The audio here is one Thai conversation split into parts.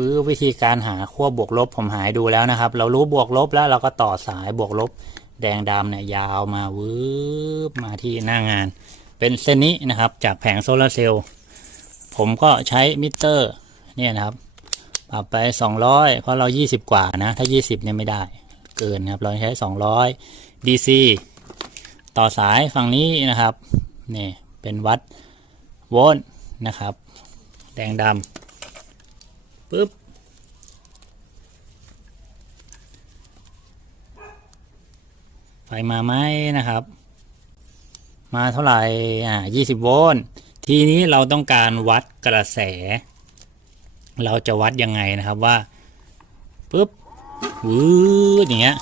ฟื้อวิธีการหาขั้วบวกลบผมหายดูแล้วนะครับ เรารู้บวกลบแล้วเราก็ต่อสายบวกลบ แดงดำเนี่ยยาวมาวืบมาที่หน้างาน เป็นเส้นนี้นะครับจากแผงโซลาร์เซลล์ผมก็ใช้มิเตอร์เนี่ยนะครับปรับไป 200 เพราะเรา 20 กว่านะ ถ้า 20เนี่ยไม่ได้เกินนะครับ เราใช้ 200 DC ต่อสายฝั่งนี้นะครับนี่เป็นวัดโวลต์นะครับ แดงดำ ปึ๊บไฟมาไหมนะครับ มาเท่าไหร่อ่า20 โวลต์ ทีนี้เราต้องการวัดกระแส เราจะวัดยังไงนะครับว่าปุ๊บวืดอย่างเงี้ย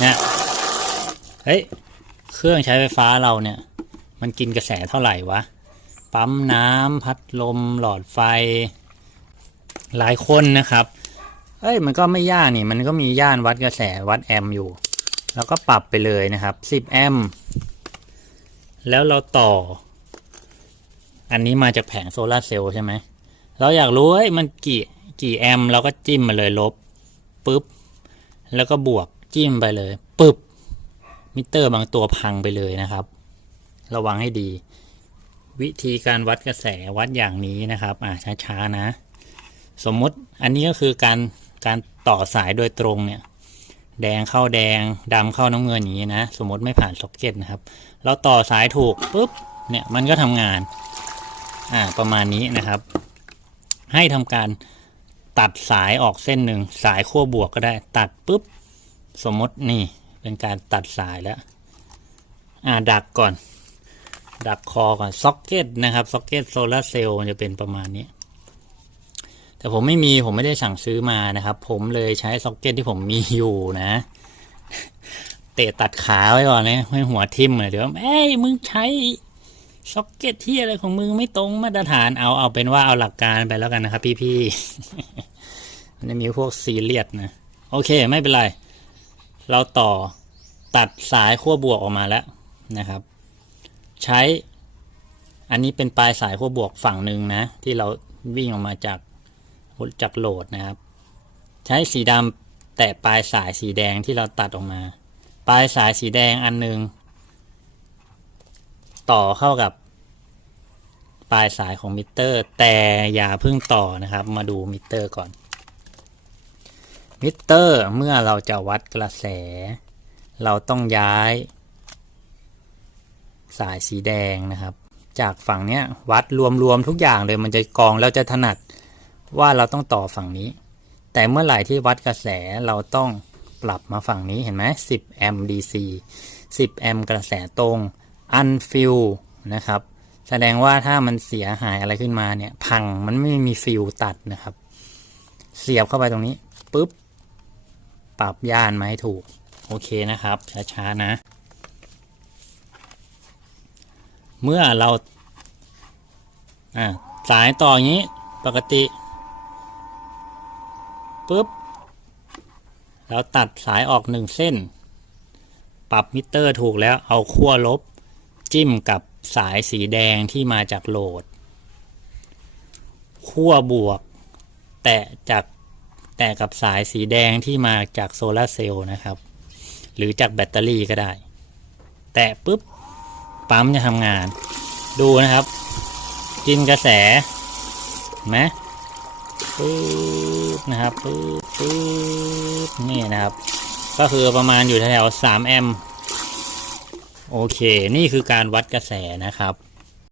เนี่ยเฮ้ย เครื่องใช้ไฟฟ้าเราเนี่ย มันกินกระแสเท่าไหร่วะ ปั๊มน้ำพัดลมหลอดไฟ หลายคนนะครับเอ้ยมันก็ไม่ยากนี่มันก็มีย่านวัดกระแสวัดแอมป์อยู่ แล้วก็ปรับไปเลยนะครับ10แอมป์แล้วเราต่อ อันนี้มาจากแผงโซลาร์เซลล์ใช่ไหมเราอยากรู้ว่ามันกี่กี่แอมป์เราก็จิ้มมาเลยลบปุ๊บแล้วก็บวกจิ้มไปเลยปึ๊บมิเตอร์บางตัวพังไปเลยนะครับ ระวังให้ดี วิธีการวัดกระแสวัดอย่างนี้นะครับ อ่าช้าๆนะ สมมติอันนี้ก็คือการการต่อสายโดยตรงเนี่ยแดงเข้าแดงดำเข้าน้ำเงินอย่างนี้นะ สมมติไม่ผ่านซ็อกเก็ตนะครับ เราต่อสายถูกปุ๊บเนี่ยมันก็ทำงานอ่าประมาณนี้นะครับ ให้ทำการตัดสายออกเส้นหนึ่งสายขั้วบวกก็ได้ ตัดปุ๊บสมมตินี่เป็นการตัดสายแล้วอ่าดักก่อน ดักคอก่อนซ็อกเก็ตนะครับซ็อกเก็ตโซลาร์เซลล์จะเป็นประมาณนี้ แต่ผมไม่มีผมไม่ได้สั่งซื้อมานะครับ ผมเลยใช้ซ็อกเก็ตที่ผมมีอยู่นะ เตะตัดขาไว้ก่อนนะให้หัวทิ่มเลยเดี๋ยวเอ้ยมึงใช้ซ็อกเก็ตที่อะไรของมึงไม่ตรงมาตรฐานเอาเอาเป็นว่าเอาหลักการไปแล้วกันนะครับ พี่ๆมันจะมีพวกซีเรียสนะโอเคไม่เป็นไร เราต่อตัดสายขั้วบวกออกมาแล้วนะครับ ใช้อันนี้เป็นปลายสายขั้วบวกฝั่งหนึ่งนะ ที่เราวิ่งออกมาจาก จากโหลดนะครับ ใช้สีดำแตะปลายสายสีแดงที่เราตัดออกมา ปลายสายสีแดงอันหนึงต่อเข้ากับ ปลายสายของมิเตอร์ แต่อย่าเพิ่งต่อนะครับ มาดูมิเตอร์ก่อน มิเตอร์เมื่อเราจะวัดกระแส เราต้องย้าย สายสีแดงนะครับ จากฝั่งเนี้ยวัดรวมๆทุกอย่างเลยมันจะกองแล้วจะถนัด ว่าเราต้องต่อฝั่งนี้ แต่เมื่อไหร่ที่วัดกระแสเราต้องปรับมาฝั่งนี้เห็นไหม10 แอมป์ DC 10 แอมป์กระแสตรง unfill นะครับ แสดงว่าถ้ามันเสียหายอะไรขึ้นมาเนี่ย พังมันไม่มีฟิลตัดนะครับ เสียบเข้าไปตรงนี้ปุ๊บ ปรับย่านมาให้ถูก โอเคนะครับ ช้าๆนะ เมื่อเราอ่าสายต่ออย่างนี้ปกติ ปุ๊บเราตัดสายออกหนึ่งเส้น ปรับมิเตอร์ถูกแล้วเอาขั้วลบ จิ้มกับสายสีแดงที่มาจากโหลดขั้วบวก แตะจากแตะกับสายสีแดงที่มาจากโซลาเซลล์นะครับ หรือจากแบตเตอรี่ก็ได้ แตะปุ๊บ ปั๊มจะทำงาน ดูนะครับ กินกระแสนไหมปึ๊บ นะครับปึ๊บปึ๊บนี่นะครับ ก็คือประมาณอยู่แถวๆสามแอมป์โอเค นี่คือการวัดกระแสนะครับ